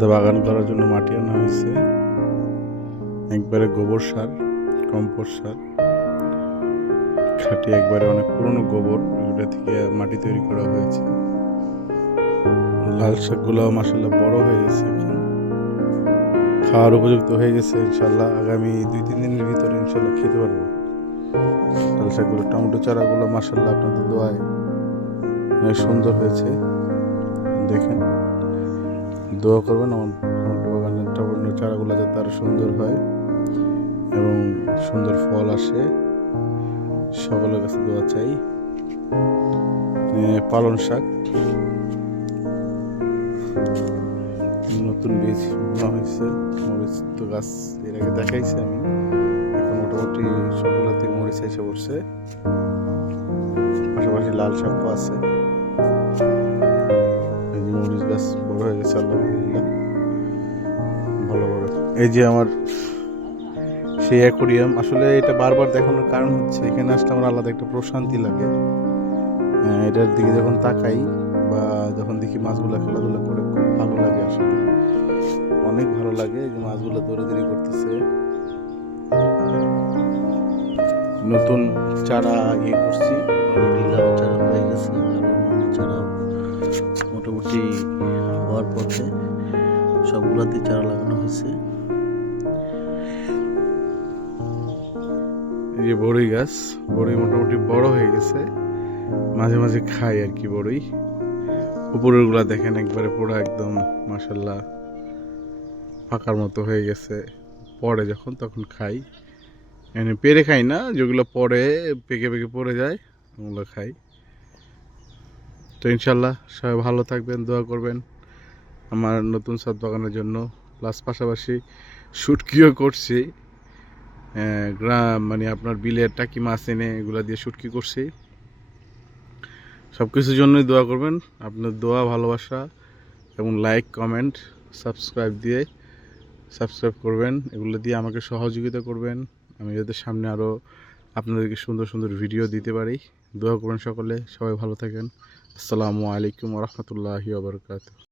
ছাদে বাগান করার জন্য মাটি আনা হয়েছে, একবারে গোবর সার, কম্পোস্ট সার, খাঁটি একবারে অনেক পুরনো গোবর, ওটা থেকে মাটি তৈরি করা হয়েছে। লাল শাকগুলো মাশাআল্লাহ বড় হয়ে গেছে, এখন খাওয়ার উপযুক্ত হয়ে গেছে। ইনশাল্লাহ আগামী 2-3 দিনের ভিতরে ইনশাল্লাহ খেতে পারবো লাল শাকগুলো। টমেটো চারাগুলো মাশাআল্লাহ আপনাদের দোয়ায় অনেক সুন্দর হয়েছে। দেখেন, দোয়া করবেন আমার টমেটো বাগানের টমেটো চারাগুলো যাতে আরো সুন্দর হয় এবং সুন্দর ফল আসে। সকলের কাছে দোয়া চাই। পালং শাক নতুন বীজ বোনা হয়েছে। মরিচ তো গাছ এর আগে দেখাইছি আমি, এখন মোটামুটি সবগুলোতে মরিচ এসে পড়ছে, পাশাপাশি লাল শাকও আছে। এই যে মরিচ গাছ বড় হয়ে গেছে আলহামদুলিল্লাহ, ভালো বড়। এই যে আমার সেই অ্যাকোরিয়াম, আসলে এটা বারবার দেখানোর কারণ হচ্ছে এখানে আসলে আমার আলাদা একটা প্রশান্তি লাগে। এটার দিকে যখন তাকাই বা যখন দেখি মাছগুলো খেলাধুলা করে, খুব ভালো লাগে, আসলে অনেক ভালো লাগে। যে মাছগুলো দৌড়াদৌড়ি করতেছে, নতুন চারা করছি অলরেডি, লাউ চারা হয়ে গেছে, অন্যান্য চারা মোটামুটি হওয়ার পথে, সবগুলাতে চারা লাগানো হয়েছে। এই যে বড়ই গাছ, বড়ই মোটামুটি বড় হয়ে গেছে, মাঝে মাঝে খাই আর কি বড়ই। উপরের গুলা দেখেন একবারে পুরো একদম মাশাআল্লাহ ফাঁকার মতো হয়ে গেছে। পরে যখন তখন খাই, মানে পেরে খাই না, যেগুলো পরে পেকে পেকে পড়ে যায় ওগুলো খাই। তো ইনশাল্লাহ সবাই ভালো থাকবেন, দোয়া করবেন আমার নতুন ছাদ বাগানের জন্য। প্লাস পাশাপাশি শুটকিও করছি, মানে আপনার বিলের টাকি মাছ এনে এগুলা দিয়ে শুটকি করছি। সব কিছুর জন্যই দোয়া করবেন, আপনার দোয়া, ভালোবাসা এবং লাইক, কমেন্ট, সাবস্ক্রাইব করবেন, এগুলো দিয়ে আমাকে সহযোগিতা করবেন, আমি যাতে সামনে আরও আপনাদেরকে সুন্দর সুন্দর ভিডিও দিতে পারি। দোয়া করবেন সকলে, সবাই ভালো থাকেন। আসসালামু আলাইকুম ওয়া রাহমাতুল্লাহি ওয়া বারাকাতুহু।